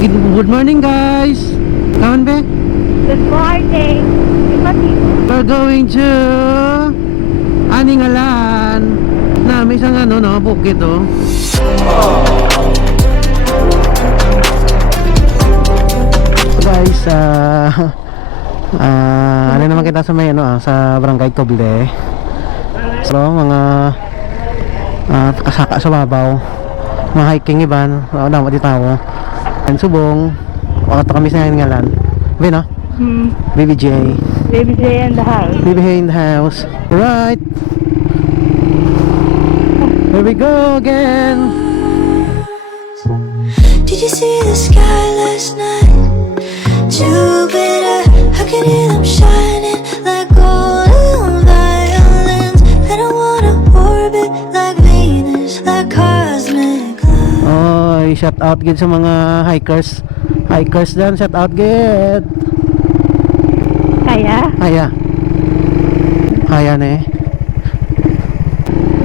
Good morning guys. Kaman be? Good morning. We're going to Aningalan. Na may isang ano no, bukid oh. So guys, ano naman kita sa may ano sa Barangay Coble. So mga kasaka sa babaw. Mga hiking iban, dapat di tao. And subong, wakata kami sa Aningalan. Be no? Baby J. Baby J in the house. Baby J in the house. Right. Here we go again. Did you see the sky last night? Jupiter, I can hear them shining like golden violins. And I wanna orbit like Venus, like cosmic love. Oh, shout out gid sa mga hikers. Hikers dan, shout out gid. Kaya? Kaya na eh.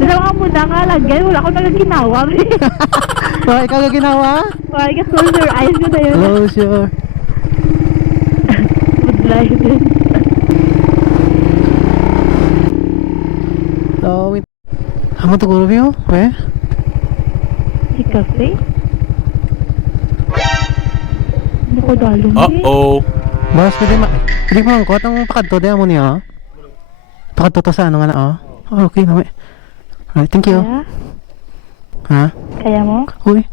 Dalawa mo na nga lagyan. Wala ko nagaginawa. Oh, ikaw ga ginawa? Wala ka close your eyes ko na yun. Close your. Good life. So, amo to guro biyo? Eh? Si Cafe? Ano ko dalo mo eh? Boss, pwede mo angkot ang pakadto di amo niya. Pakadto to sa ano nga na oh. Oh, okay na may. Alright, thank you. Kaya? Ha? Kaya mo? Uy,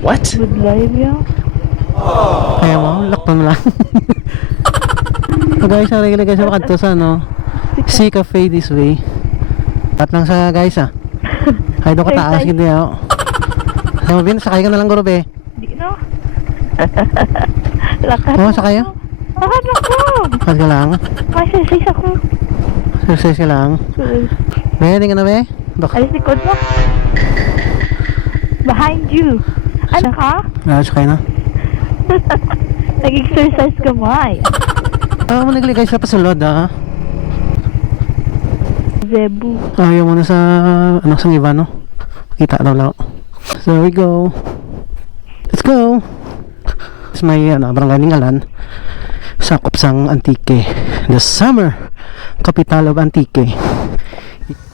Good life yun. kaya mo? Lakpan mo lang. So guys, sorry guys sa pakadto sa ano. Si Cafe this way. At lang sa guys ah. Hay do ka taas gid oh. Ay mo bin, sakay ka na lang guro be. Di no? Lakas Oh, sakay ah. Lakas ako! Sakay ka lang. Masasisa ko. Exercise ka lang. Be, hindi ka na be? Dok. Alis likod mo. Behind you. Ano ka? Sakay na. Nag-exercise ka mo ay. Mo nagligay sa pasulod ah. Zebu. Ayaw mo na sa ano sa iba no. Kita daw lang. So we go. Let's go. It's may Barangay Aningalan. Sakop sang Antique. The summer capital of Antique.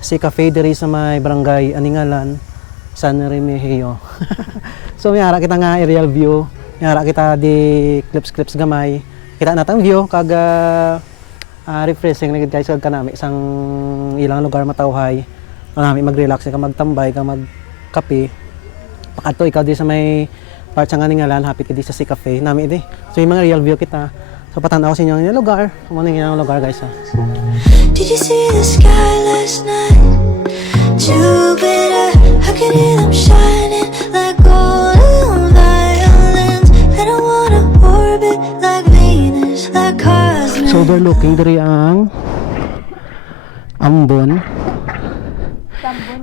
Si Cafe diri sa may Barangay Aningalan, San Remigio. So may ara kita nga aerial view. May ara kita di clips gamay. Kita natang view kag refreshing na gid guys kag kanami isang ilang lugar matawhay. Kanami mag-relax ka magtambay ka magkape. Pakato ikaw di sa may part sa Aningalan, happy ka di sa si Cafe. Nami di. So yung mga real view kita. So patanaw sa inyo ng lugar. Ano yung lugar guys ha. Did you see the sky last night? Jupiter, I can hear them shining like golden violins. And I wanna orbit like Venus, like cosmic. So overlooking diri ang Ambon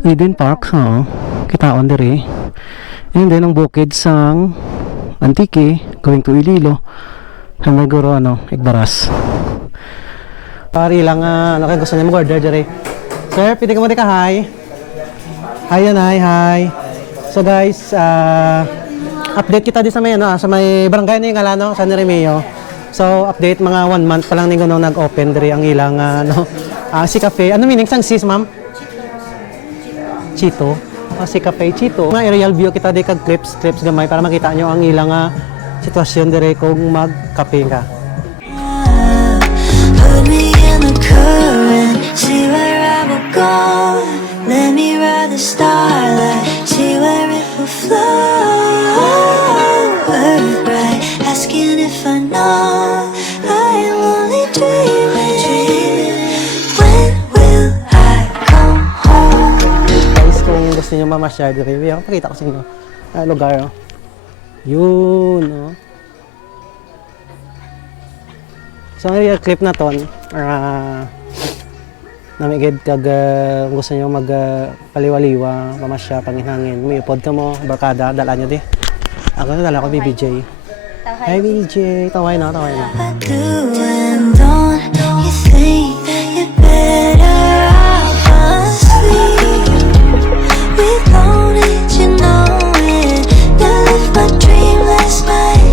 Eden Park ha. Kitaon diri. And then ang bukid sang Antique going to Iloilo. Sa may guro Igbaras. Pari lang ano kayo gusto niya mag-order diri. Sir, pwede ka mo di ka hi. Hi yan, hi. So guys, update kita di sa may sa may barangay ni Aningalan San Remigio. So update mga 1 month pa lang ni nag-open diri ang ilang si Cafe. Ano meaning sang sis ma'am? Chito. Si Cafe Chito. Mga aerial view kita di kag clips gamay para makita nyo ang ilang sitwasyon dire kung magkape ka. Put me in the current, see where I will go. Let me ride the starlight, see where it will flow. Earth bright, asking if I know. I am only dreaming. When will I come home? Guys, kung gusto niyo mamasyal dire, pakita ko sa inyo lugar. Yun, no? So, ang clip na ton, namigid kag gusto nyo paliwaliwa, pamasya, panginhangin, may upod ka mo, barkada, dala nyo di. Ako na dala ko, BBJ. Hi, BBJ. Taway na. I do and don't you think that you're better off asleep? We don't need you know it. You lived my dream last night.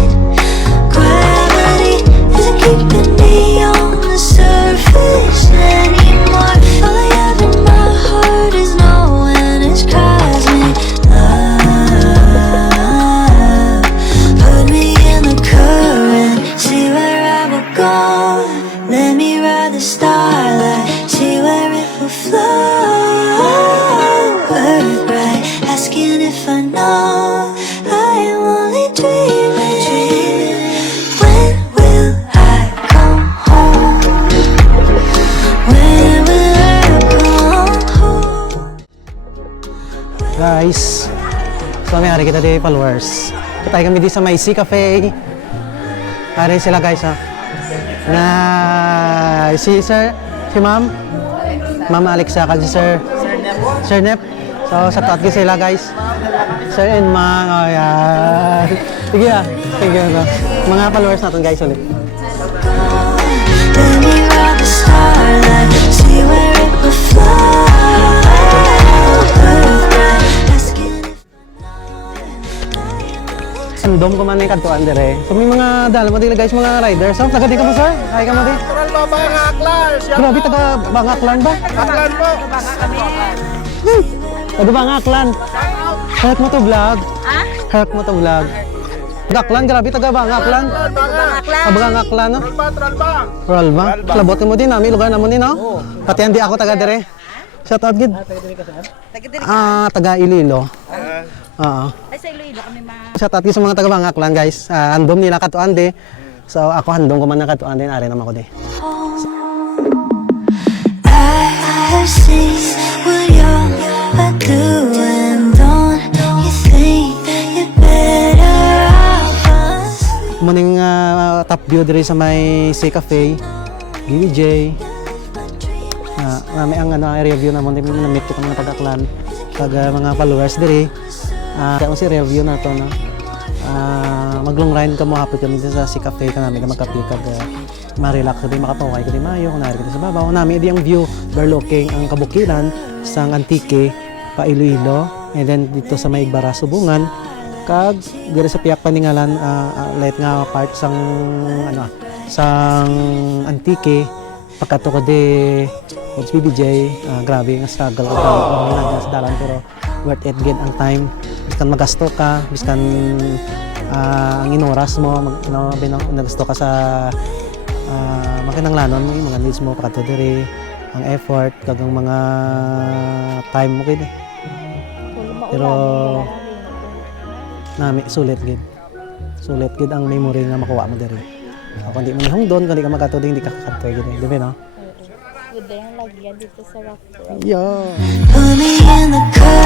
So may hari kita di followers. Katay kami di sa May Sea Cafe. Hari sila guys ha. Na si Sir, si Ma'am Alexa kag si Sir Nep. So sa taat sila guys. Sir and Ma'am, oh yan. Sige ah, sige na. Mga followers natin guys ulit. Let me ride the starlight, see where it will flow. Asking if Sandom ko man may kadtuan dire. So may mga dala mo dili guys, mga riders. So taga di ka mo sir? Hi ka mo di. Natural ba mga aklar? Grabe taga Bangaklan ba? Aklar po. Taga Bangaklan. Hayak mo to vlog. Ha? Hayak mo to vlog. Gaklan, grabe taga Bangaklan. Bangaklan no? Natural ba? Roll ba? Labotin mo din namin, lugar na mo din no? Pati hindi ako taga dire. Shout out gid. Taga Iloilo. Oo. Ay, sa Iloilo kami Shout out gid sa mga taga Bangaklan guys. Handom nila katuan di. So ako handom ko man na katuan din ari naman ko di. I see what you're doing. Don't you think you're better off? Muning top view diri sa may Sea Cafe. BBJ. Nami ang review na mo din na meet ko mga taga-clan. Taga mga followers diri. Kaya si review na to no. Maglong ride ka mo hapon kami sa Sea Cafe ka namin magkape kag ma-relax din makapaway ko di mayo kung nari kita sa babaw nami di ang view overlooking ang kabukiran sang Antique pa Iloilo and then dito sa may Igbara Subungan kag diri sa Piak Paningalan light nga part sang sang Antique pagkato ko di Woods BBJ grabe nga struggle ko sa dalan pero worth it gid ang time biskan magasto ka biskan ang inoras mo nagasto ka sa makinanglanon mo yung mga needs mo pagkato diri ang effort kag ang mga time mo gid pero nami sulit gid ang memory nga makuha mo diri kung di mo nihong doon kung di ka magkato hindi ka kakanto gid di ba no Good day ang lagyan dito sa rock. yeah Put me in the car.